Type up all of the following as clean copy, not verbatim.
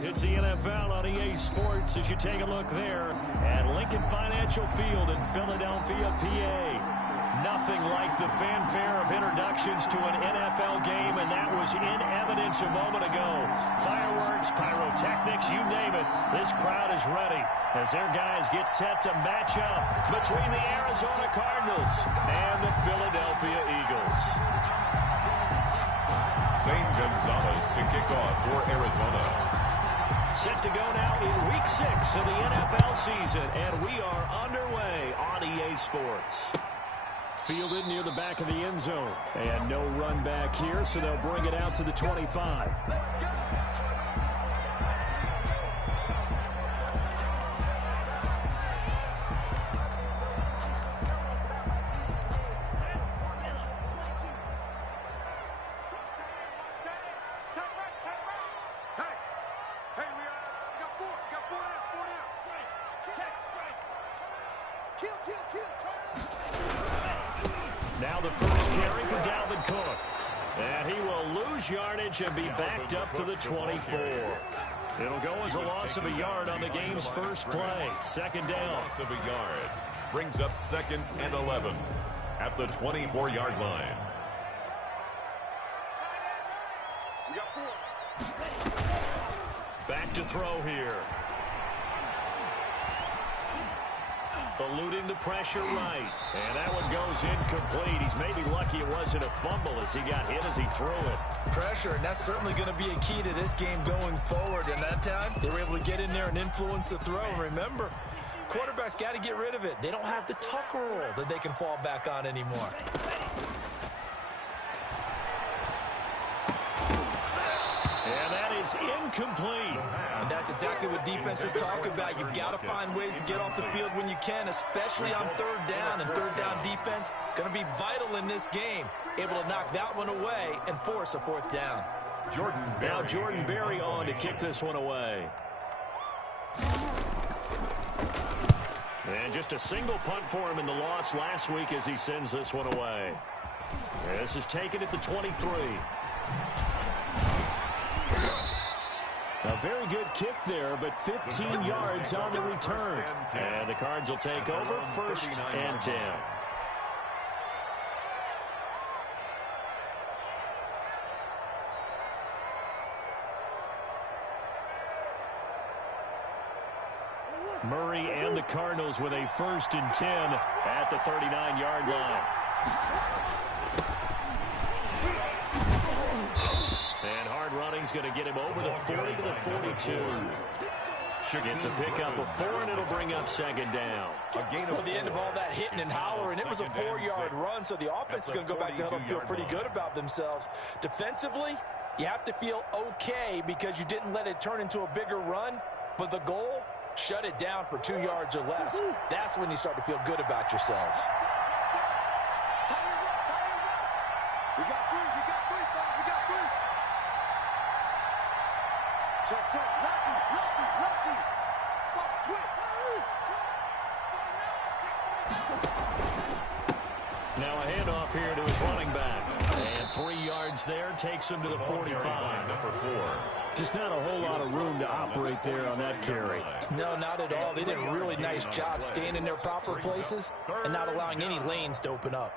It's the NFL on EA Sports as you take a look there at Lincoln Financial Field in Philadelphia, PA. Nothing like the fanfare of introductions to an NFL game, and that was in evidence a moment ago. Fireworks, pyrotechnics, you name it. This crowd is ready as their guys get set to match up between the Arizona Cardinals and the Philadelphia Eagles. Zane Gonzalez to kick off for Arizona. Set to go now in Week 6 of the NFL season, and we are underway on EA Sports. Fielded near the back of the end zone. And no run back here, so they'll bring it out to the 25. Now the first carry for Dalvin Cook. And he will lose yardage and be backed up to the 24. It'll go as a loss of a yard on the game's first play. Second down. Loss of a yard. Brings up 2nd and 11 at the 24-yard line. Back to throw here. Eluding the pressure right. And that one goes incomplete. He's maybe lucky it wasn't a fumble as he got hit as he threw it. Pressure, and that's certainly going to be a key to this game going forward. And that time, they were able to get in there and influence the throw. And remember, quarterbacks got to get rid of it. They don't have the tuck rule that they can fall back on anymore. And that is incomplete. And that's exactly what defenses talk about. You've got to find ways to get off the field when you can, especially on third down. And third down defense going to be vital in this game. Able to knock that one away and force a fourth down. Now Jordan Berry on to kick this one away. And just a single punt for him in the loss last week as he sends this one away. This is taken at the 23. A very good kick there, but 15 yards on the return. And the Cards will take over 1st and 10. Murray and the Cardinals with a 1st and 10 at the 39-yard line. And hard running's going to get him over the 40 to the 42. Gets a pickup of 4, and it'll bring up 2nd down. At the end of all that hitting and hollering, it was a 4-yard run, so the offense is going to go back to huddle and feel pretty good about themselves. Defensively, you have to feel okay because you didn't let it turn into a bigger run, but the goal, shut it down for 2 yards or less. That's when you start to feel good about yourselves. We got 3, we got 3, fellas, we got 3. Check, lucky. Stop, twitch. Now a handoff here to his running back. And 3 yards there takes him to the 45. Number 4. Just not a whole lot of room to operate there on that carry. No, not at all. They did a really nice job staying in their proper places and not allowing any lanes to open up.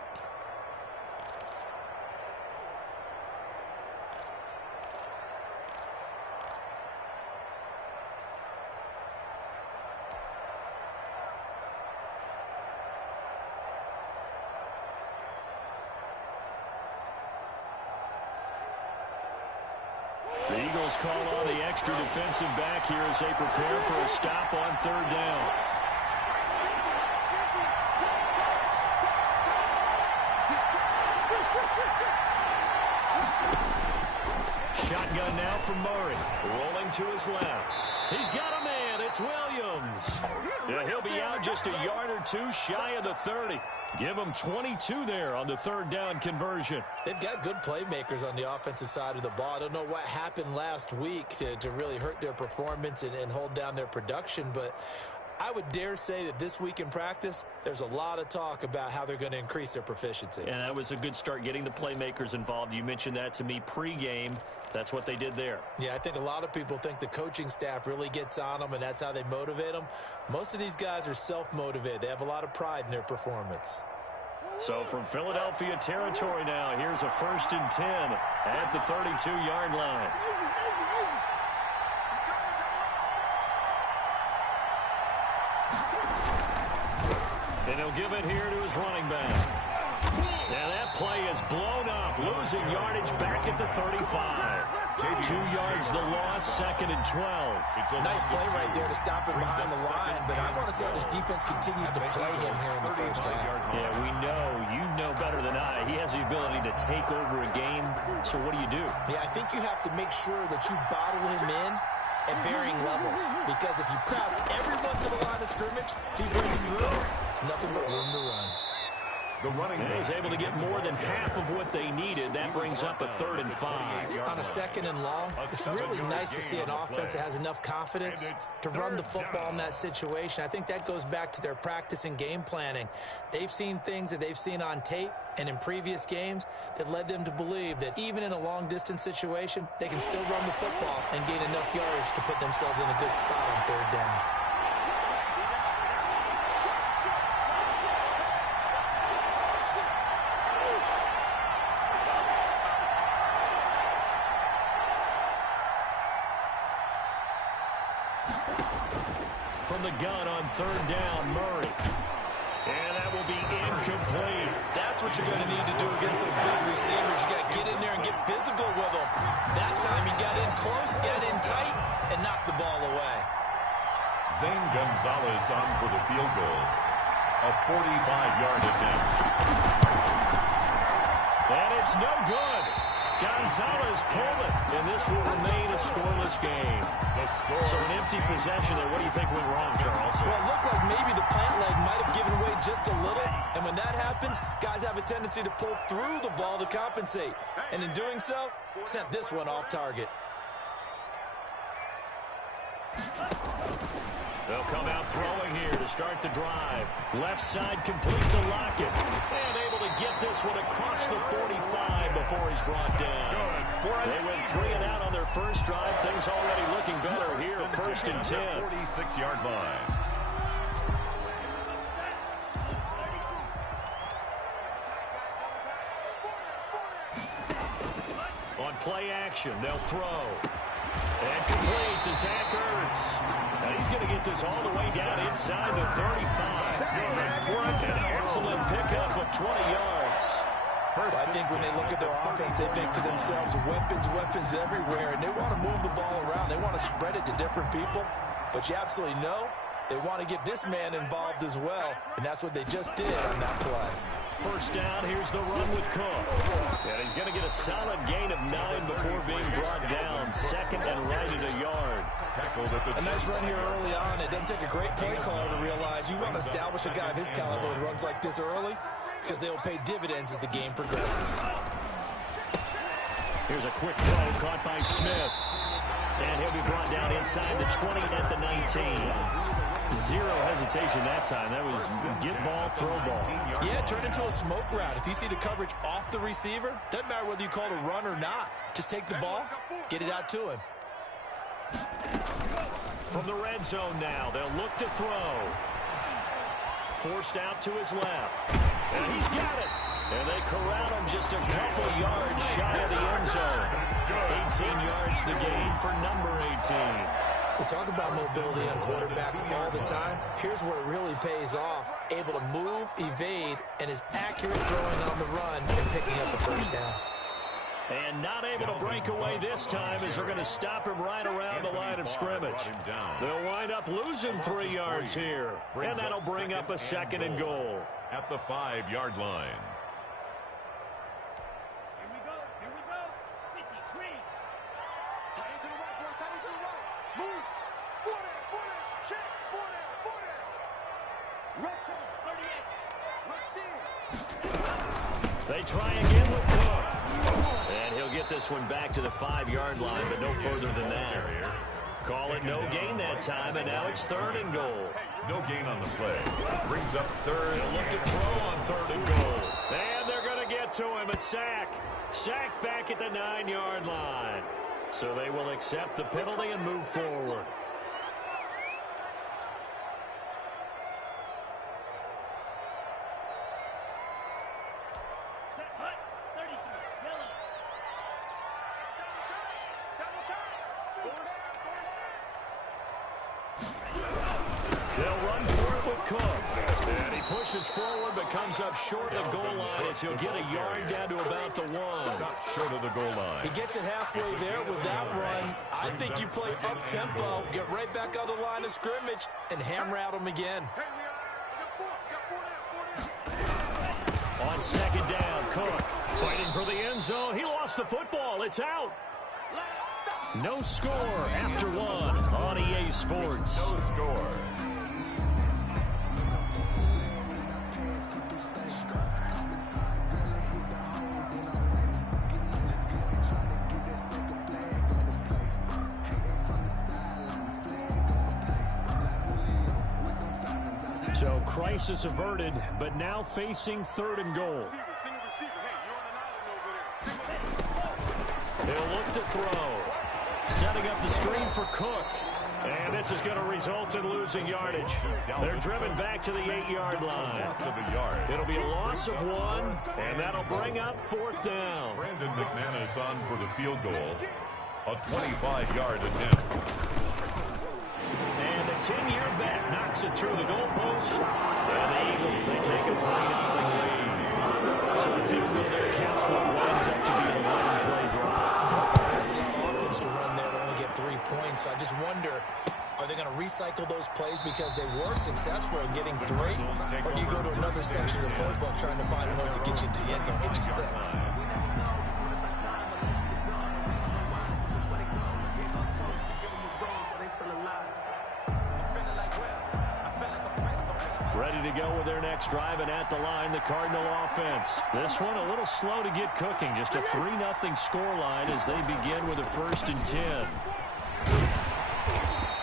The Eagles call on the extra defensive back here as they prepare for a stop on 3rd down. Shotgun now for Murray. Rolling to his left. He's got a man. It's Williams. Yeah, he'll be out just a yard or 2 shy of the 30. Give them 22 there on the 3rd down conversion. They've got good playmakers on the offensive side of the ball. I don't know what happened last week to really hurt their performance and hold down their production, but I would dare say that this week in practice, there's a lot of talk about how they're going to increase their proficiency. And that was a good start getting the playmakers involved. You mentioned that to me pregame. That's what they did there. Yeah, I think a lot of people think the coaching staff really gets on them, and that's how they motivate them. Most of these guys are self-motivated. They have a lot of pride in their performance. So from Philadelphia territory now, here's a 1st and 10 at the 32-yard line. And he'll give it here to his running back. And that play is blown up, losing yardage back at the 35. 2 yards the loss, 2nd and 12. Nice play right there to stop him behind the line, but I want to see how this defense continues to play him here in the first half. Yeah, we know, you know better than I, he has the ability to take over a game, so what do you do? Yeah, I think you have to make sure that you bottle him in at varying levels, because if you crowd everyone to the line of scrimmage, if he brings through, there's nothing but room to run. And he's able to get more than half of what they needed. That brings up a 3rd and 5. On a 2nd and long, it's really nice to see an offense that has enough confidence to run the football in that situation. I think that goes back to their practice and game planning. They've seen things that they've seen on tape and in previous games that led them to believe that even in a long-distance situation, they can still run the football and gain enough yardage to put themselves in a good spot on 3rd down. From the gun on 3rd down, Murray. And that will be incomplete. That's what you're going to need to do against those big receivers. You got to get in there and get physical with them. That time he got in close, got in tight, and knocked the ball away. Zane Gonzalez on for the field goal. A 45-yard attempt. And it's no good. Gonzalez pulled it, and this will remain a scoreless game. So an empty possession there. What do you think went wrong, Charles? Well, it looked like maybe the plant leg might have given way just a little, and when that happens, guys have a tendency to pull through the ball to compensate, and in doing so, sent this one off target. They'll come out throwing here to start the drive. Left side complete to Lockett. And able to get this one across the 45 before he's brought down. They went 3 and out on their first drive. Things already looking better here. 1st and 10. 46-yard line. On play action, they'll throw. And complete to Zach Ertz. Now he's going to get this all the way down inside the 35. An excellent pickup of 20 yards. Well, I think when they look at their offense, they think to themselves, weapons everywhere, and they want to move the ball around. They want to spread it to different people, but you absolutely know they want to get this man involved as well, and that's what they just did on that play. 1st down, here's the run with Cook. And he's going to get a solid gain of 9 before being brought down. 2nd and right at a yard. A nice run here early on. It doesn't take a great play caller to realize you want to establish a guy of his caliber with runs like this early, because they will pay dividends as the game progresses. Here's a quick throw caught by Smith. And he'll be brought down inside the 20 at the 19. Zero hesitation that time. That was get ball, throw ball. Yeah, turn into a smoke route. If you see the coverage off the receiver, doesn't matter whether you call it a run or not. Just take the ball, get it out to him. From the red zone now, they'll look to throw. Forced out to his left. And he's got it. And they corral him just a couple yards shy of the end zone. 18 yards the gain for number 18. We talk about mobility on quarterbacks all the time. Here's where it really pays off. Able to move, evade, and is accurate throwing on the run and picking up a 1st down. And not able to break away this time as they're going to stop him right around the line of scrimmage. They'll wind up losing 3 yards here. And that'll bring up a 2nd and goal. At the 5-yard line. Here we go. 53. Tight end to the right, boy. Tight end to the right. Move. 40. Check. 40. Rush him. 38. Rush in. They try again with Cook. And he'll get this one back to the 5-yard line, but no further than that. Call it no gain that time, and now it's 3rd and goal. No gain on the play. Brings up 3rd. He'll look to throw on 3rd and goal. And they're going to get to him. A sack. Sacked back at the 9-yard line. So they will accept the penalty and move forward. They'll run for it with Cook. And he pushes forward but comes up short of the goal line as he'll get a yard down to about the 1. Not short of the goal line. He gets it halfway there with that run. I think you play up-tempo, get right back on the line of scrimmage, and hammer at him again. On 2nd down, Cook fighting for the end zone. He lost the football. It's out. No score after 1 on EA Sports. No score. So crisis averted, but now facing 3rd and goal. He'll look to throw. Setting up the screen for Cook. And this is going to result in losing yardage. They're driven back to the 8-yard line. It'll be a loss of 1, and that'll bring up 4th down. Brandon McManus on for the field goal. A 25-yard attempt. And the 10-year vet knocks it through the goalpost. And the Eagles, they take a 3-0 lead. So the field goal there counts what winds up to be an 11-play drive. There's a lot of offense to run there to only get 3 points. So I just wonder, are they going to recycle those plays because they were successful in getting 3? Or do you go to another section of the playbook trying to find ones that get you into the end zone, get you 6? Ready to go with their next drive, and at the line, the Cardinal offense. This one a little slow to get cooking. Just a 3-0 scoreline as they begin with a 1st and 10.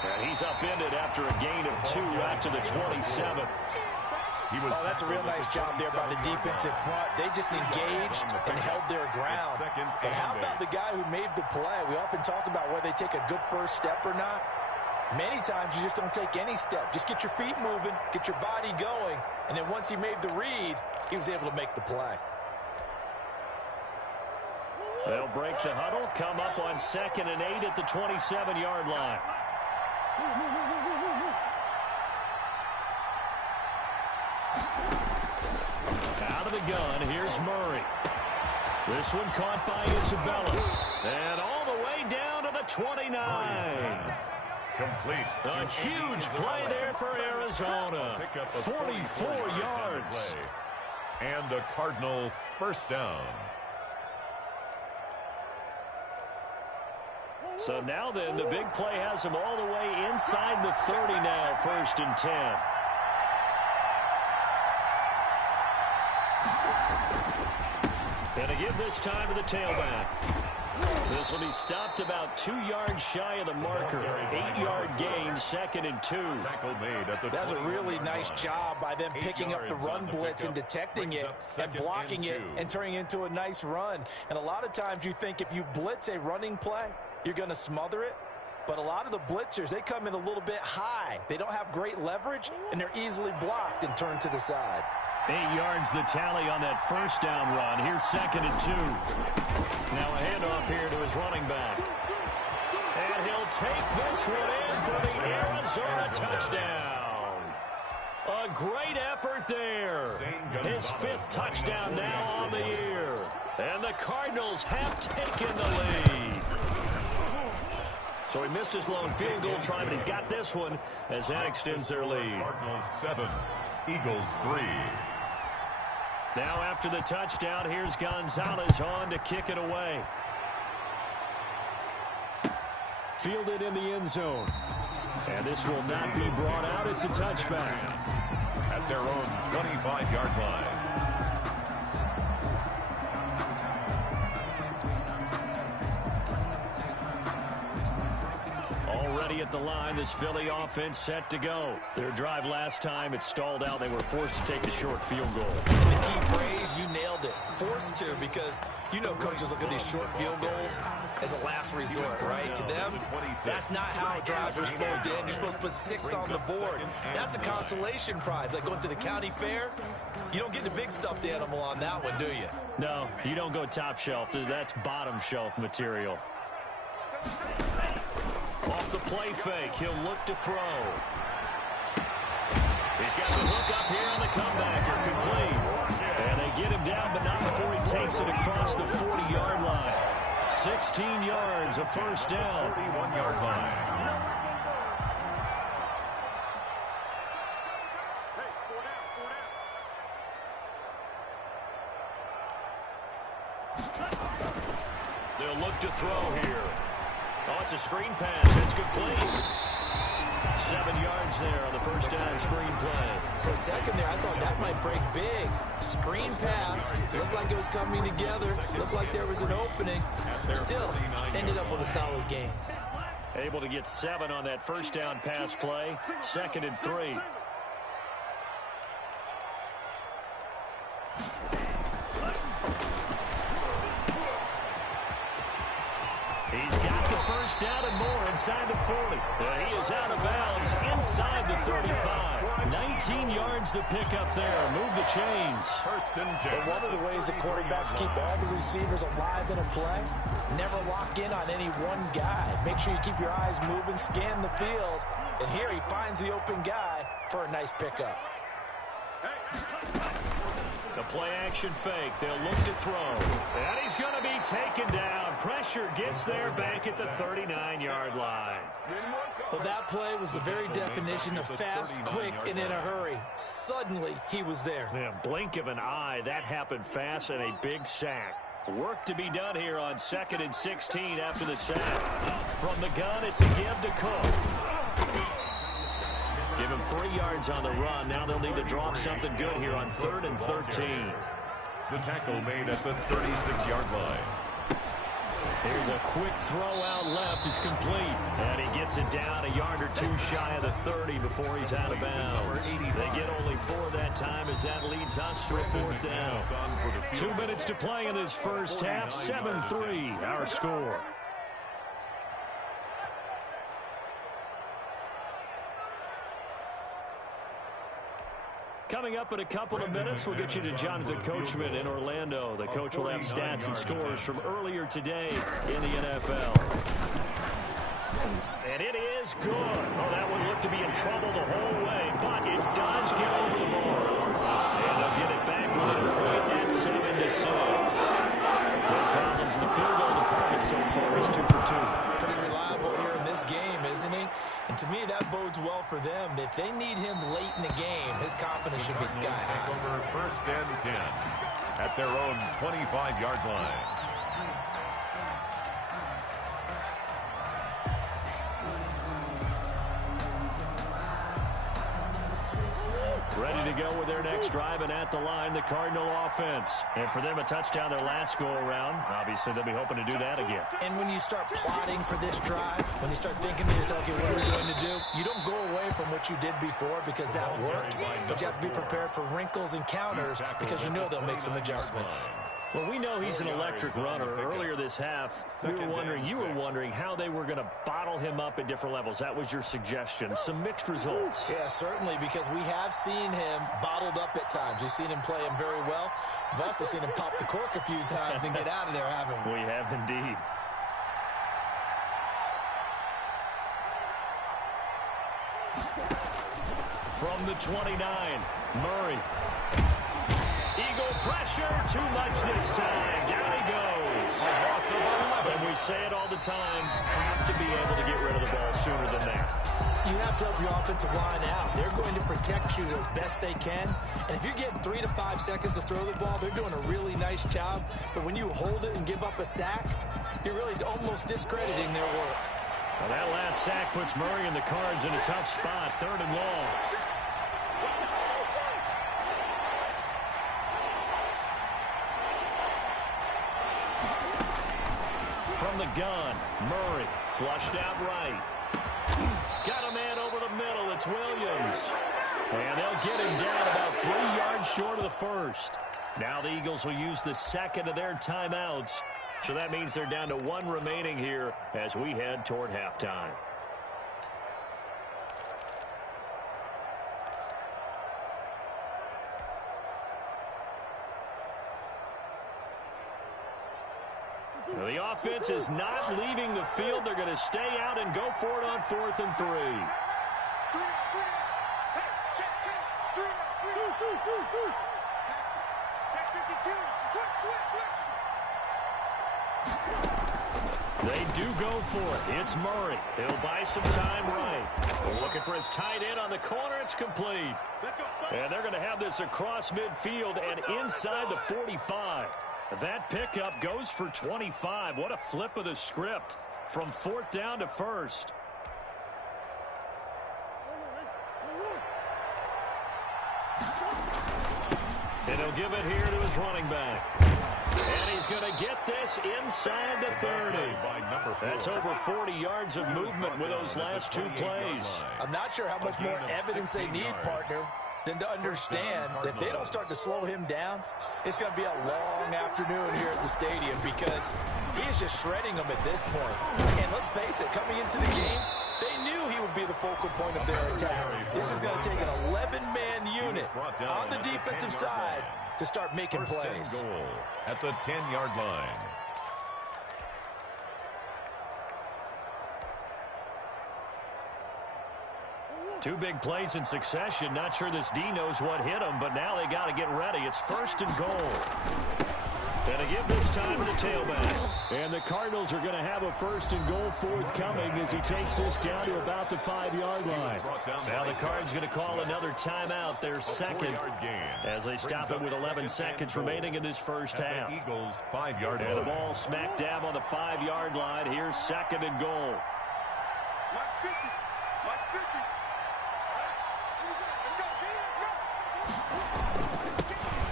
And he's upended after a gain of 2 out to the 27. Oh, that's a real nice job there by the defensive front. They just engaged and held their ground. But how about the guy who made the play? We often talk about whether they take a good first step or not. Many times you just don't take any step. Just get your feet moving, get your body going, and then once he made the read, he was able to make the play. They'll break the huddle, come up on 2nd and 8 at the 27-yard line. Out of the gun, here's Murray. This one caught by Isabella. And all the way down to the 29. Complete. A huge play there for Arizona. 44 yards. And a Cardinal 1st down. So now then, the big play has him all the way inside the 30 now, 1st and 10. And to give this time to the tailback. This will be stopped about 2 yards shy of the marker. 8-yard gain, 2nd and 2. That's a really nice job by them picking up the run blitz and detecting it and blocking it and turning it into a nice run. And a lot of times you think if you blitz a running play, you're going to smother it. But a lot of the blitzers, they come in a little bit high. They don't have great leverage, and they're easily blocked and turned to the side. 8 yards the tally on that 1st down run. Here's 2nd and 2. Now a handoff here to his running back. And he'll take this one in for the Arizona touchdown. A great effort there. His 5th touchdown now on the year. And the Cardinals have taken the lead. So he missed his lone field goal try, but he's got this one as that extends their lead. Cardinals 7, Eagles 3. Now after the touchdown, here's Gonzalez on to kick it away. Fielded in the end zone. And this will not be brought out. It's a touchback. At their own 25-yard line. Already at the line, this Philly offense set to go. Their drive last time, it stalled out. They were forced to take the short field goal. And the key phrase, you nailed it. Forced to, because you know coaches look at these short field goals as a last resort, right? To them, that's not how drives are supposed to end. You're supposed to put 6 on the board. That's a consolation prize. Like going to the county fair, you don't get the big stuffed animal on that one, do you? No, you don't go top shelf. That's bottom shelf material. Off the play fake, he'll look to throw. He's got the hook up here on the comebacker, complete. And they get him down, but not before he takes it across the 40-yard line. 16 yards, a first down. 31-yard line. They'll look to throw here. Oh, it's a screen pass. It's complete. 7 yards there on the first down screen play. For a second there, I thought that might break big. Screen pass. Looked like it was coming together. Looked like there was an opening. Still, ended up with a solid game. Able to get 7 on that first down pass play. 2nd and 3. He's got the first down and more inside the 40. He is out of bounds inside the 35. 19 yards to pick up there. Move the chains. First and 10. And one of the ways the quarterbacks keep all the receivers alive in a play, never lock in on any one guy. Make sure you keep your eyes moving, scan the field. And here he finds the open guy for a nice pickup. The play action fake. They'll look to throw. And he's going to be taken down. Pressure gets there back at the 39-yard line. Well, that play was the very definition of fast, quick, and in a hurry. Suddenly, he was there. Man, blink of an eye. That happened fast and a big sack. Work to be done here on 2nd and 16 after the sack. From the gun, it's a give to Cook. Give him 3 yards on the run. Now they'll need to drop something good here on 3rd and 13. The tackle made at the 36-yard line. Here's a quick throw out left. It's complete. And he gets it down a yard or 2 shy of the 30 before he's out of bounds. They get only 4 that time as that leads us to a 4th down. 2 minutes to play in this first half. 7-3 our score. Coming up in a couple of minutes, we'll get you to Jonathan Coachman in Orlando. The coach will have stats and scores from earlier today in the NFL. And it is good. Oh, that one looked to be in trouble the whole way, but it does get over the bar. And they'll get it back with a point at 7-6. No problems in the field goal department so far. He's 2 for 2. Pretty reliable here in this game, isn't he? And to me, that bodes well for them. If they need him late in the game, his confidence should be sky high. Over 1st and 10 at their own 25-yard line. Ready to go with their next drive, and at the line, the Cardinal offense. And for them, a touchdown their last go-around. Obviously, they'll be hoping to do that again. And when you start plotting for this drive, when you start thinking to yourself, okay, what are we going to do? You don't go away from what you did before because that worked, but you have to be prepared for wrinkles and counters because you know they'll make some adjustments. Well, we know he's an electric runner. Earlier this half, you were wondering how they were going to bottle him up at different levels. That was your suggestion. Some mixed results. Yeah, certainly, because we have seen him bottled up at times. We've seen him play him very well. We've also seen him pop the cork a few times and get out of there, haven't we? We have indeed. From the 29, Murray. Eagle pressure, too much this time. Down he goes. And we say it all the time, have to be able to get rid of the ball sooner than that. You have to help your offensive line out. They're going to protect you as best they can. And if you're getting 3 to 5 seconds to throw the ball, they're doing a really nice job. But when you hold it and give up a sack, you're really almost discrediting their work. Well, that last sack puts Murray and the Cards in a tough spot. 3rd and long. From the gun, Murray flushed out right. Got a man over the middle. It's Williams. And they'll get him down about 3 yards short of the first. Now the Eagles will use the second of their timeouts. So that means they're down to 1 remaining here as we head toward halftime. Now the offense is not leaving the field. They're going to stay out and go for it on 4th and 3. They do go for it. It's Murray. He'll buy some time right. We're looking for his tight end on the corner. It's complete. And they're going to have this across midfield and inside the 45. That pickup goes for 25. What a flip of the script from 4th down to 1st. And he'll give it here to his running back. And he's going to get this inside the 30. That's over 40 yards of movement with those last 2 plays. I'm not sure how much more evidence they need, partner, than to understand that if they don't start to slow him down, it's going to be a long afternoon here at the stadium because he is just shredding them at this point. And let's face it, coming into the game, they knew he would be the focal point of their attack. This is going to take an 11-man unit on the defensive side to start making plays. Goal at the 10-yard line. Two big plays in succession. Not sure this D knows what hit him, but now they got to get ready. It's 1st and goal. And to give this time to the tailback. And the Cardinals are going to have a 1st and goal forthcoming as he takes this down to about the 5-yard line. Now the Cards going to call another timeout, their second, as they stop it with 11 seconds remaining in this first half. Eagles 5-yard line. And the ball smack dab on the 5-yard line. Here's 2nd and goal.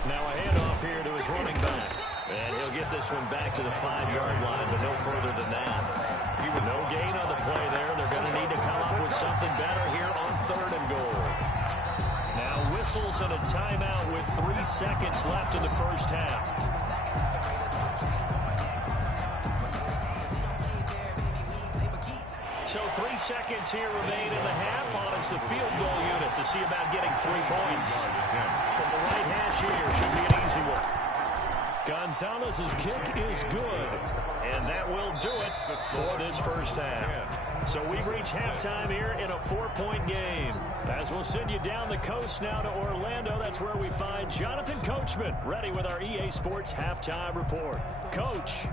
Now a handoff here to his running back. And he'll get this one back to the 5-yard line, but no further than that. No gain on the play there. They're going to need to come up with something better here on 3rd and goal. Now whistles and a timeout with 3 seconds left in the first half. So 3 seconds here remain in the half. On is the field goal unit to see about getting 3 points. From the right hash here, should be an easy one. Gonzalez's kick is good, and that will do it for this first half. So we've reached halftime here in a 4-point game. As we'll send you down the coast now to Orlando, that's where we find Jonathan Coachman, ready with our EA Sports halftime report. Coach.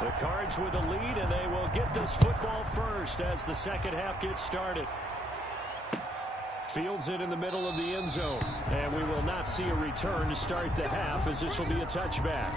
The Cards with the lead, and they will get this football first as the second half gets started. Fields it in the middle of the end zone, and we will not see a return to start the half as this will be a touchback.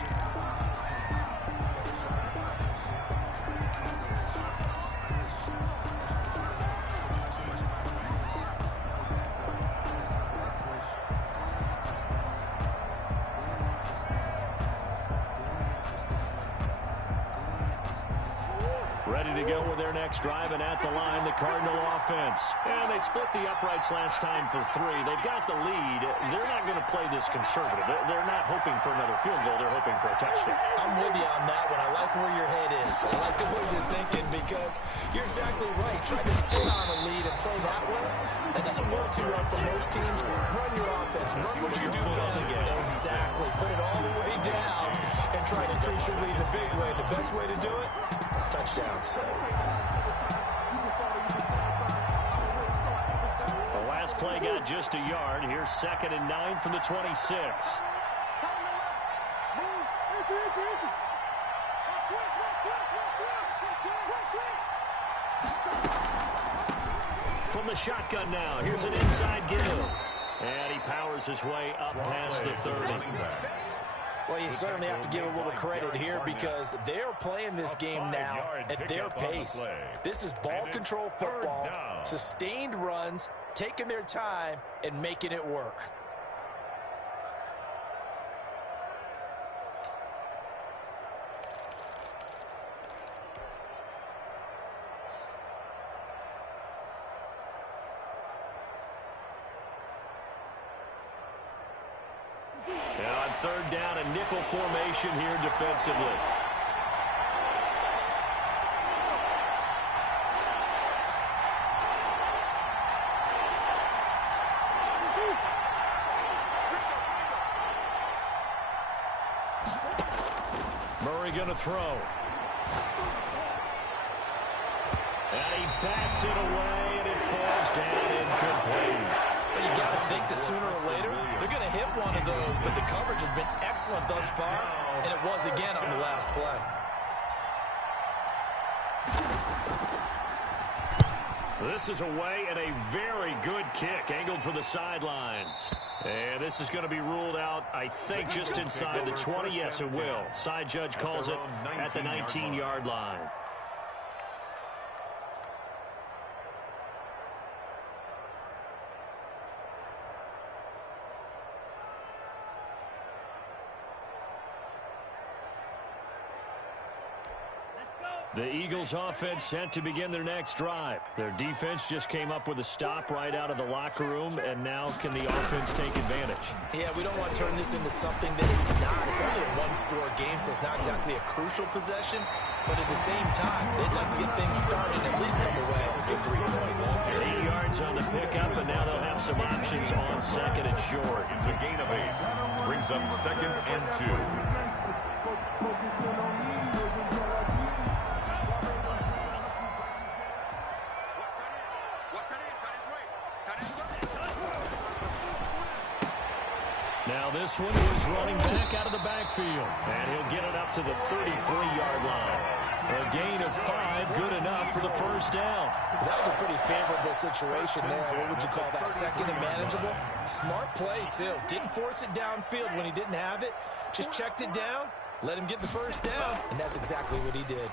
Ready to go with their next drive, and at the line, the Cardinal offense. And they split the uprights last time for 3. They've got the lead. They're not going to play this conservative. They're not hoping for another field goal. They're hoping for a touchdown. I'm with you on that one. I like where your head is. I like the way you're thinking because you're exactly right. Trying to sit on a lead and play that way, that doesn't work too well for most teams. Run your offense. Run what you do best. Exactly. Put it all the way down and try to increase your lead the big way. The best way to do it, touchdowns. The last play got just a yard. Here's 2nd and 9 from the 26. From the shotgun now, here's an inside give. And he powers his way up past the 30. Well, you certainly have to give a little credit here because they're playing this game now at their pace. This is ball control football, sustained runs, taking their time, and making it work. And on third down, a nickel formation here defensively. Murray going to throw. And he bats it away, and it falls down incomplete. You got to think that sooner or later, they're going to hit one of those, but the coverage has been excellent thus far, and it was again on the last play. This is away and a very good kick, angled for the sidelines. And this is going to be ruled out, I think, just inside the 20. Yes, it will. Side judge calls it at the 19-yard line. The Eagles offense set to begin their next drive. Their defense just came up with a stop right out of the locker room, and now can the offense take advantage? Yeah, we don't want to turn this into something that it's not. It's only a one-score game, so it's not exactly a crucial possession. But at the same time, they'd like to get things started and at least come away with 3 points. 8 yards on the pickup, and now they'll have some options on second and short. It's a gain of 8. Brings up second and 2. Now this one is running back out of the backfield, and he'll get it up to the 33-yard line. A gain of 5, good enough for the first down. That was a pretty favorable situation there. What would you call that, second and manageable? Smart play, too. Didn't force it downfield when he didn't have it. Just checked it down, let him get the first down, and that's exactly what he did.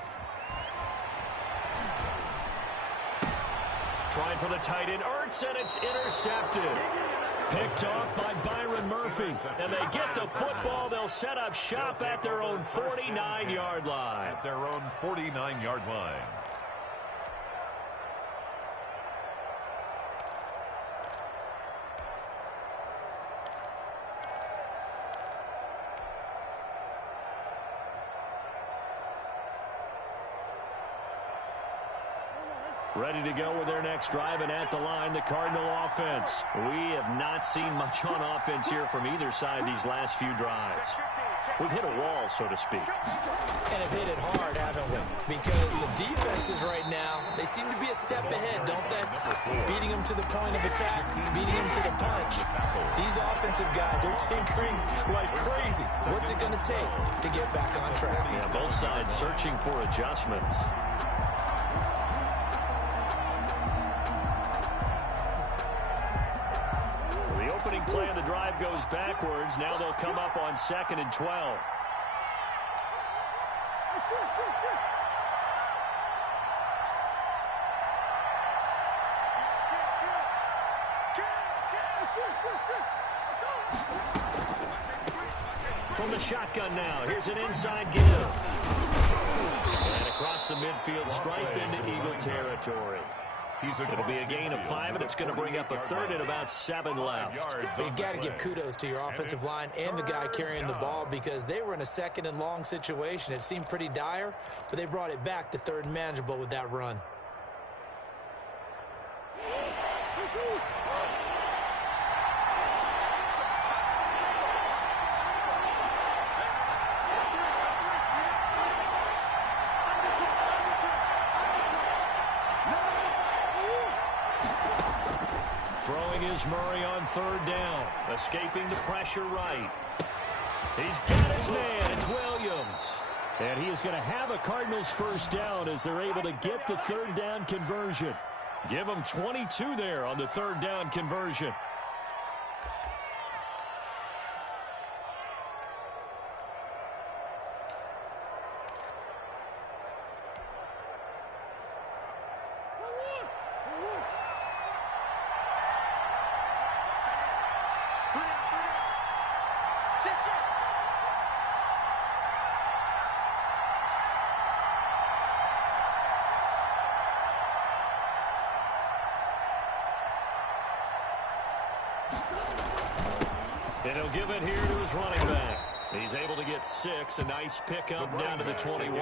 Trying for the tight end, Ertz, and it's intercepted. Picked off by Byron Murphy. And they get the football. They'll set up shop at their own 49-yard line. At their own 49-yard line. Ready to go with their next drive, and at the line, the Cardinal offense. We have not seen much on offense here from either side these last few drives. We've hit a wall, so to speak. And have hit it hard, haven't we? Because the defenses right now, they seem to be a step ahead, don't they? Beating them to the point of attack, beating them to the punch. These offensive guys are tinkering like crazy. What's it going to take to get back on track? Yeah, both sides searching for adjustments. Play of the drive goes backwards. Now they'll come up on second and 12. From the shotgun now, here's an inside give. And across the midfield stripe into Eagle territory. It'll be a gain of 5, and it's going to bring up a third and about 7 left. You got to give kudos to your offensive line and the guy carrying the ball because they were in a second and long situation. It seemed pretty dire, but they brought it back to third and manageable with that run. Is Murray on third down, escaping the pressure right. He's got his man. It's Williams. And he is going to have a Cardinals first down as they're able to get the third down conversion. Give them 22 there on the third down conversion. And he'll give it here to his running back. He's able to get 6. A nice pickup down to the 21.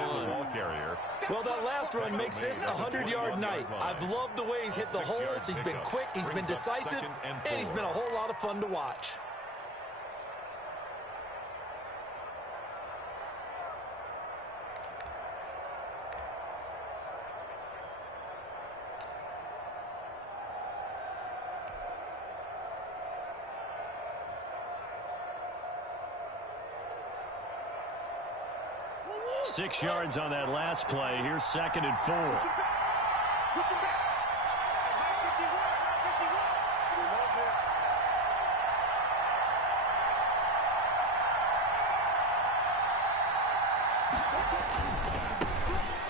Well, that last run makes this a 100-yard night. I've loved the way he's hit the holes. He's been quick, he's been decisive, and he's been a whole lot of fun to watch. Six yards on that last play. Here's 2nd and 4.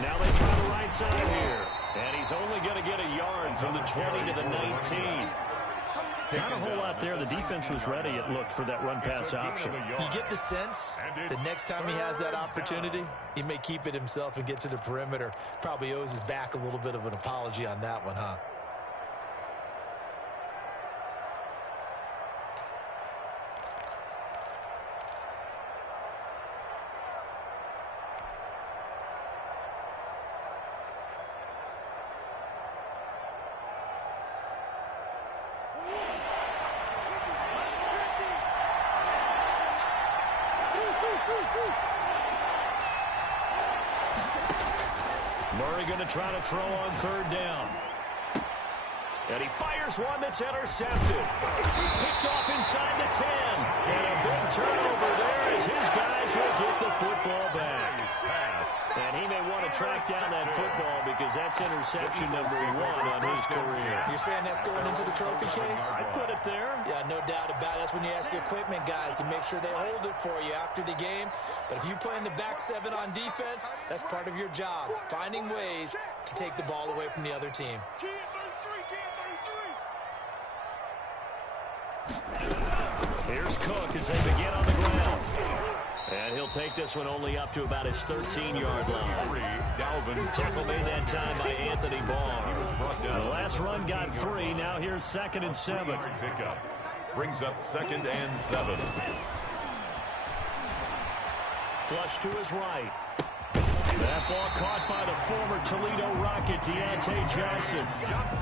Now they try the right side here. And he's only going to get a yard from the 20 to the 19. Not a whole lot there. The defense was ready, it looked, for that run-pass option. You get the sense that next time he has that opportunity, he may keep it himself and get to the perimeter. Probably owes his back a little bit of an apology on that one, huh? Murray going to try to throw on 3rd down. And he fires one that's intercepted. Picked off inside the 10. And a big turnover there as his guys will get the football back. And he may want to track down that football because that's interception number 1 on his career. You're saying that's going into the trophy case? I put it there. Yeah, no doubt about it. That's when you ask the equipment guys to make sure they hold it for you after the game. But if you play in the back 7 on defense, that's part of your job, finding ways to take the ball away from the other team. Here's Cook as they begin on the ground. And he'll take this one only up to about his 13-yard line. Tackle made that time by Anthony Barr. The last run got 3. Now here's 2nd and 7. Pickup brings up 2nd and 7. Flush to his right. That ball caught by the former Toledo Rocket, Deontay Johnson.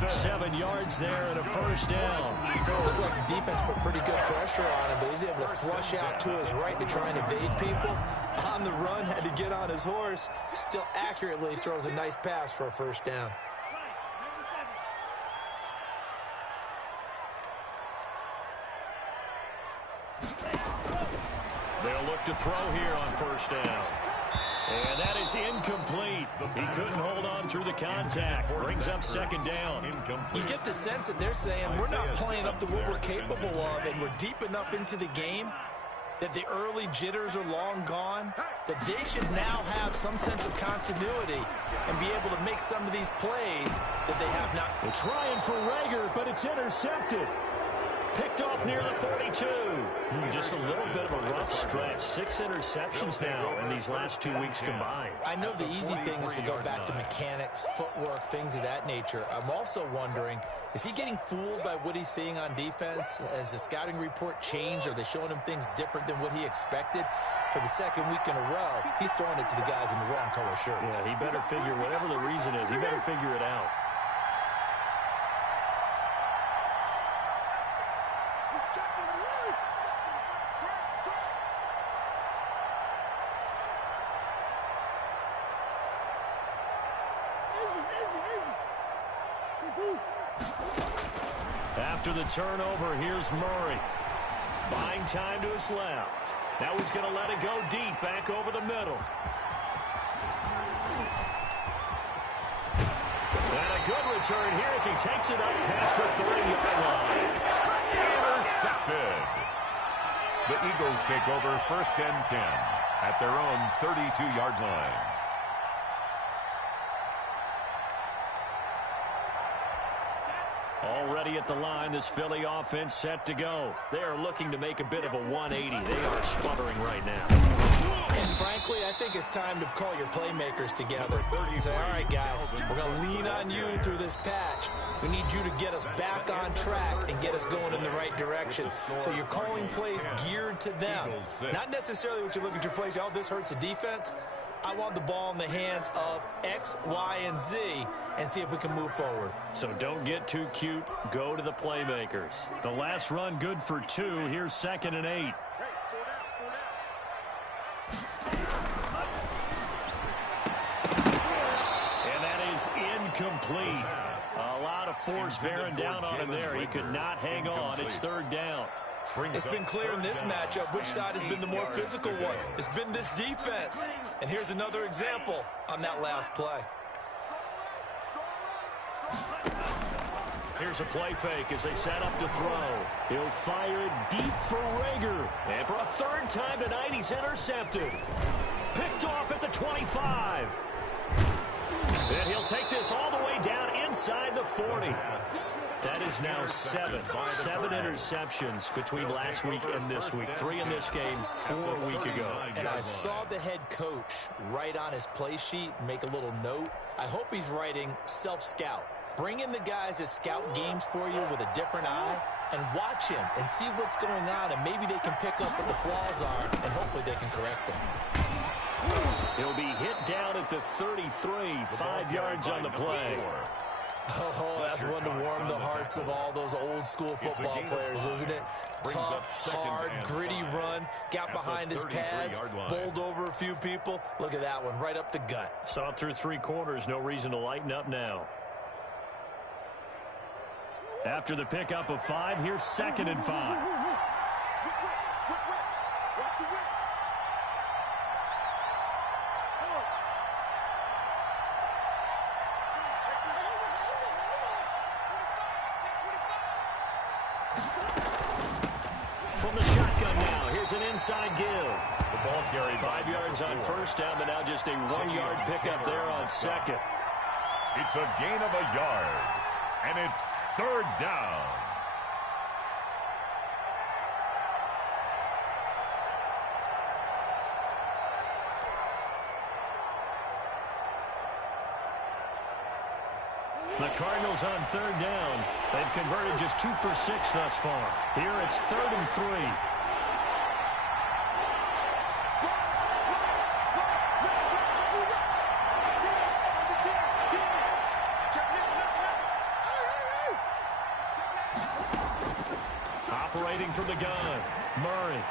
7 yards there and a 1st down. Looked like the defense put pretty good pressure on him, but he's able to flush out to his right to try and evade people. On the run, had to get on his horse. Still accurately throws a nice pass for a 1st down. They'll look to throw here on 1st down. And that is incomplete. He couldn't hold on through the contact. Brings up 2nd down. You get the sense that they're saying we're not playing up to what we're capable of, and we're deep enough into the game that the early jitters are long gone, that they should now have some sense of continuity and be able to make some of these plays that they have not. They're trying for Rager, but it's intercepted. Picked off near the 42. Just a little bit of a rough stretch. 6 interceptions now in these last 2 weeks combined. I know the easy thing is to go back to mechanics, footwork, things of that nature. I'm also wondering, is he getting fooled by what he's seeing on defense? Has the scouting report changed? Are they showing him things different than what he expected? For the 2nd week in a row, he's throwing it to the guys in the wrong color shirts. Yeah, he better figure, whatever the reason is, he better figure it out. After the turnover, here's Murray. Buying time to his left. Now he's going to let it go deep, back over the middle. And a good return here as he takes it up past the 30-yard line. Intercepted. The Eagles take over 1st and 10 at their own 32-yard line. Already at the line, this Philly offense set to go. They are looking to make a bit of a 180. They are sputtering right now. And frankly, I think it's time to call your playmakers together and say, all right, guys, we're going to lean on you through this patch. We need you to get us back on track and get us going in the right direction. So you're calling plays geared to them. Not necessarily what you look at your plays, oh, this hurts the defense. I want the ball in the hands of X, Y, and Z and see if we can move forward. So don't get too cute. Go to the playmakers. The last run good for 2. Here's 2nd and 8. And that is incomplete. A lot of force bearing down on him there. He could not hang on. It's 3rd down. It's been clear in this matchup which side has been the more physical one. It's been this defense. And here's another example on that last play. Here's a play fake as they set up to throw. He'll fire it deep for Rager. And for a 3rd time tonight, he's intercepted. Picked off at the 25. And he'll take this all the way down inside the 40. That is now 7 interceptions between last week and this week. 3 in this game, 4 a week ago. And I saw the head coach write on his play sheet, make a little note. I hope he's writing self-scout. Bring in the guys that scout games for you with a different eye and watch him and see what's going on, and maybe they can pick up what the flaws are, and hopefully they can correct them. He'll be hit down at the 33, 5 yards on the play. Oh, that's one to warm the hearts of all those old-school football players, isn't it? Tough, hard, gritty run, got behind his pads, bowled over a few people. Look at that one, right up the gut. Saw it through 3 quarters, no reason to lighten up now. After the pickup of 5, here's 2nd and 5. From the shotgun now, here's an inside give. The ball carried 5 yards on 1st down, but now just a 1-yard pickup there on 2nd. It's a gain of a yard, and it's 3rd down. The Cardinals on 3rd down. They've converted just 2 for 6 thus far. Here it's 3rd and 3. Operating from the gun, Murray.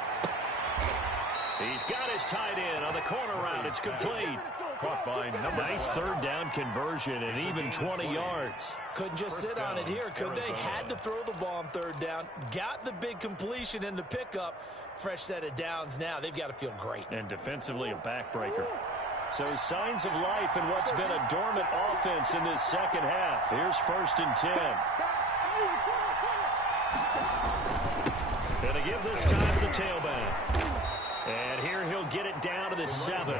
He's got his tight end on the corner route. It's complete. Caught by number Nice 3rd down conversion and even 20 yards. Couldn't just sit on it here, could they? Had to throw the ball on 3rd down. Got the big completion in the pickup. Fresh set of downs now. They've got to feel great. And defensively, a backbreaker. So signs of life in what's been a dormant offense in this 2nd half. Here's 1st and 10. Gonna give this time to the tailback. And here he'll get it down to the 7.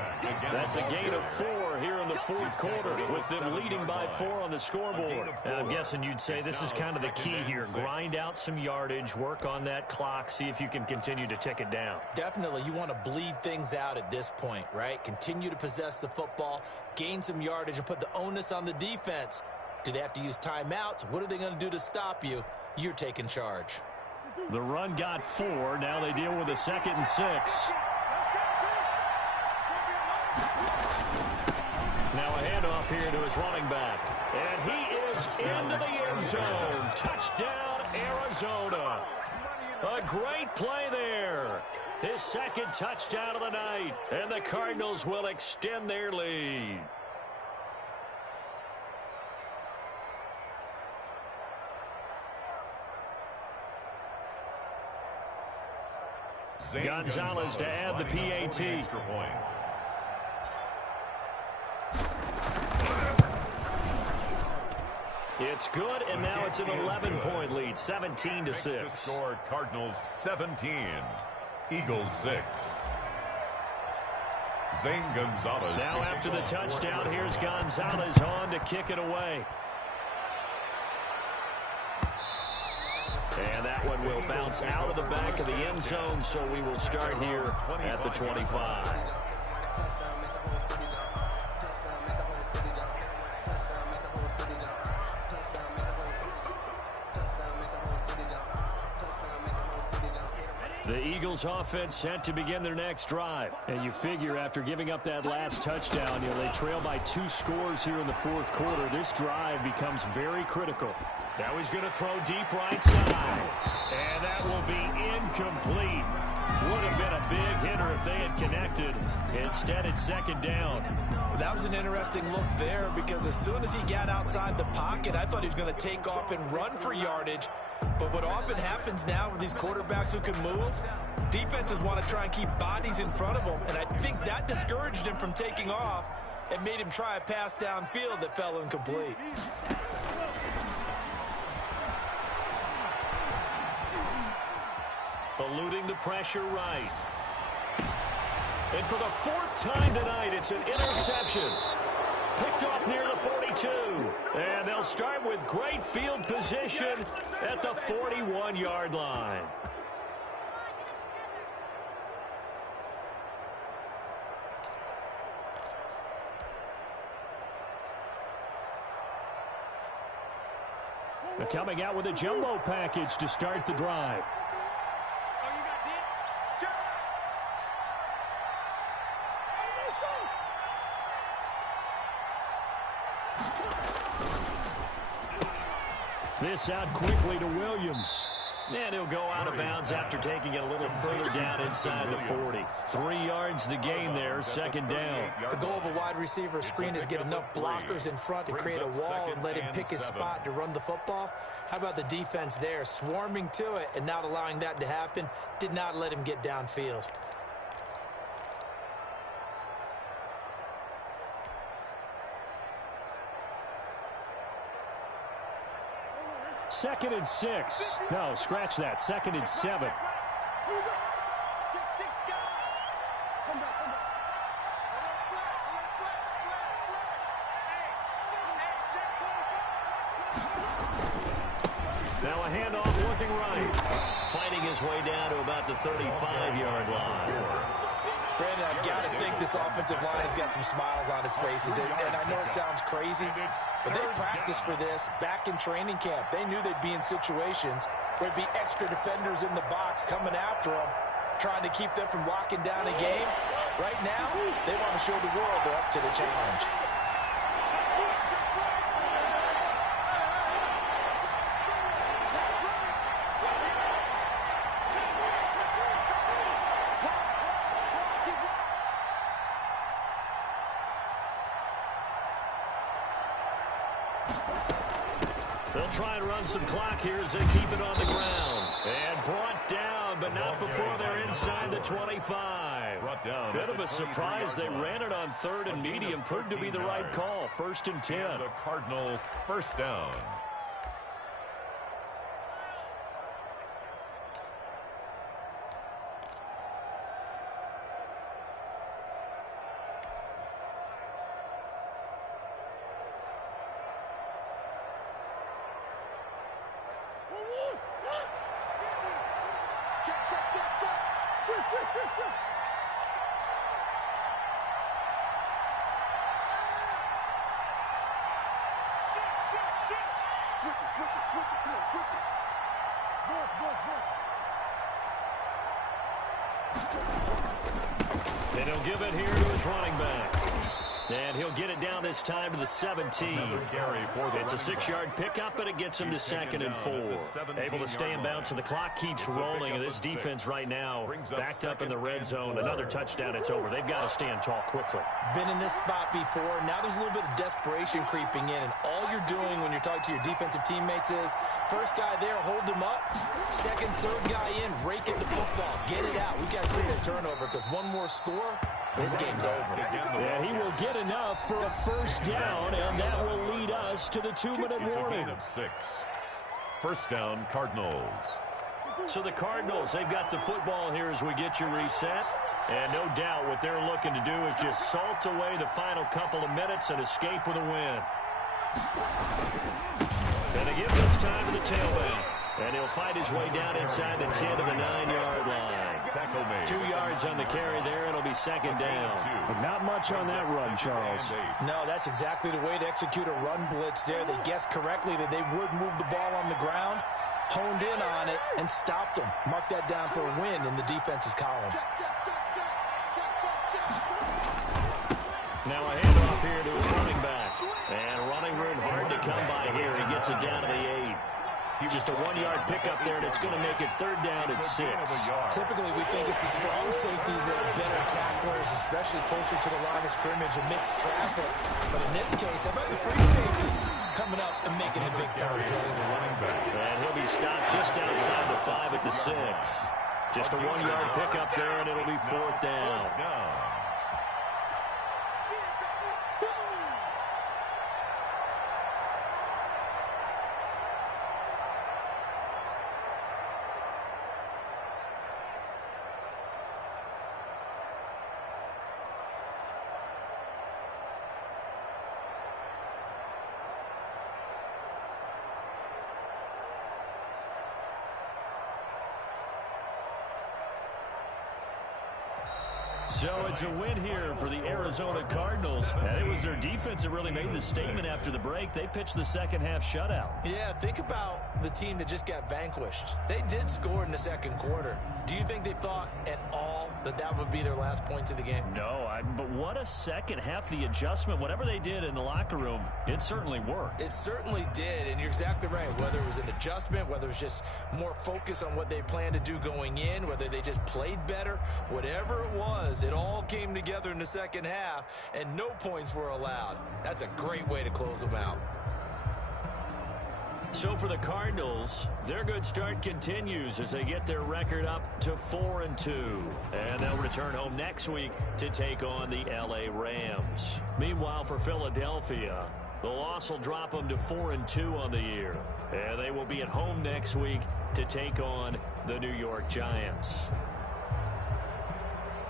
That's a gain of 4 here in the 4th quarter, with them leading by 4 on the scoreboard. Now, I'm guessing you'd say this is kind of the key here. Grind out some yardage, work on that clock, see if you can continue to tick it down. Definitely, you want to bleed things out at this point, right? Continue to possess the football, gain some yardage, and put the onus on the defense. Do they have to use timeouts? What are they going to do to stop you? You're taking charge. The run got 4. Now they deal with a 2nd and 6. Now a handoff here to his running back. And he is into the end zone. Touchdown, Arizona. A great play there. His 2nd touchdown of the night. And the Cardinals will extend their lead. Gonzalez to add the PAT. It's good, and now it's an 11-point lead, 17-6. Score Cardinals 17, Eagles 6. Zane Gonzalez. Now after the touchdown, here's Gonzalez on to kick it away. And that one will bounce out of the back of the end zone, so we will start here at the 25. The Eagles offense set to begin their next drive. And you figure after giving up that last touchdown, they trail by 2 scores here in the fourth quarter. This drive becomes very critical. Now he's going to throw deep right side. And that will be incomplete. Would have been a big hitter if they had connected. Instead, it's second down. That was an interesting look there because as soon as he got outside the pocket, I thought he was going to take off and run for yardage. But what often happens now with these quarterbacks who can move, defenses want to try and keep bodies in front of them. And I think that discouraged him from taking off and made him try a pass downfield that fell incomplete. Eluding the pressure right. And for the 4th time tonight, it's an interception. Picked off near the 42. And they'll start with great field position at the 41-yard line. They're coming out with a jumbo package to start the drive. This out quickly to Williams. And he'll go out of bounds after taking it a little further down inside the 40. 3 yards the gain there, second down. The goal of a wide receiver screen is get enough blockers in front to create a wall and let him pick his spot to run the football. How about the defense there, swarming to it and not allowing that to happen? Did not let him get downfield. Second and 6. No, scratch that. Second and 7. Now a handoff looking right. Fighting his way down to about the 35-yard line. Brandon, I've got to think this offensive line has got some smiles on its faces. And I know it sounds crazy, but they practiced for this back in training camp. They knew they'd be in situations where there'd be extra defenders in the box coming after them, trying to keep them from locking down a game. Right now, they want to show the world they're up to the challenge. They'll try and run some clock here as they keep it on the ground. And brought down, but not before they're inside the 25. Bit of a surprise. They ran it on 3rd and medium. Proved to be the right call. 1st and 10. The Cardinal first down. And he'll give it here to his running back. And he'll get it down this time to the 17. It's a 6-yard pickup, and it gets him to 2nd and 4. Able to stay in bounds, and the clock keeps rolling. And this defense right now backed up in the red zone. Another touchdown, it's over. They've got to stand tall quickly. Been in this spot before. Now there's a little bit of desperation creeping in. And all you're doing when you're talking to your defensive teammates is, first guy there, hold him up. Second, third guy in, rake at the football. Get it out. We've got to create a turnover because one more score, this game's over. Yeah, he will get enough for a first down, and that will lead us to the 2-minute warning. Of 6. First down, Cardinals. So the Cardinals, they've got the football here as we get you reset. And no doubt what they're looking to do is just salt away the final couple of minutes and escape with a win. And they give this time to the tailback. And he'll fight his way down inside the 10 to the 9-yard line. Tackle made. 2 yards on the carry there. It'll be second down. But not much on that run, Charles. No, that's exactly the way to execute a run blitz there. They guessed correctly that they would move the ball on the ground, honed in on it, and stopped them. Mark that down for a win in the defense's column. Now a handoff here to his running back. And running room hard to come by here. He gets it down to the 8. Just a 1-yard pickup there, and it's going to make it third down at 6. Typically, we think it's the strong safeties that are better tacklers, especially closer to the line of scrimmage amidst traffic. But in this case, how about the free safety coming up and making a big-time play? And he'll be stopped just outside the 5 at the 6. Just a 1-yard pickup there, and it'll be fourth down. So it's a win here for the Arizona Cardinals. And it was their defense that really made the statement after the break. They pitched the second half shutout. Yeah, think about the team that just got vanquished. They did score in the second quarter. Do you think they thought at all that that would be their last points of the game? No, but what a second half. The adjustment, whatever they did in the locker room, it certainly worked. It certainly did, and you're exactly right. Whether it was an adjustment, whether it was just more focus on what they planned to do going in, whether they just played better, whatever it was, it all came together in the second half, and no points were allowed. That's a great way to close them out. So for the Cardinals, their good start continues as they get their record up to 4-2. And they'll return home next week to take on the LA Rams. Meanwhile, for Philadelphia, the loss will drop them to 4-2 on the year. And they will be at home next week to take on the New York Giants.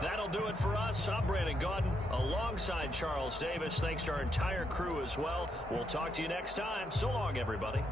That'll do it for us. I'm Brandon Gaudin alongside Charles Davis. Thanks to our entire crew as well. We'll talk to you next time. So long, everybody.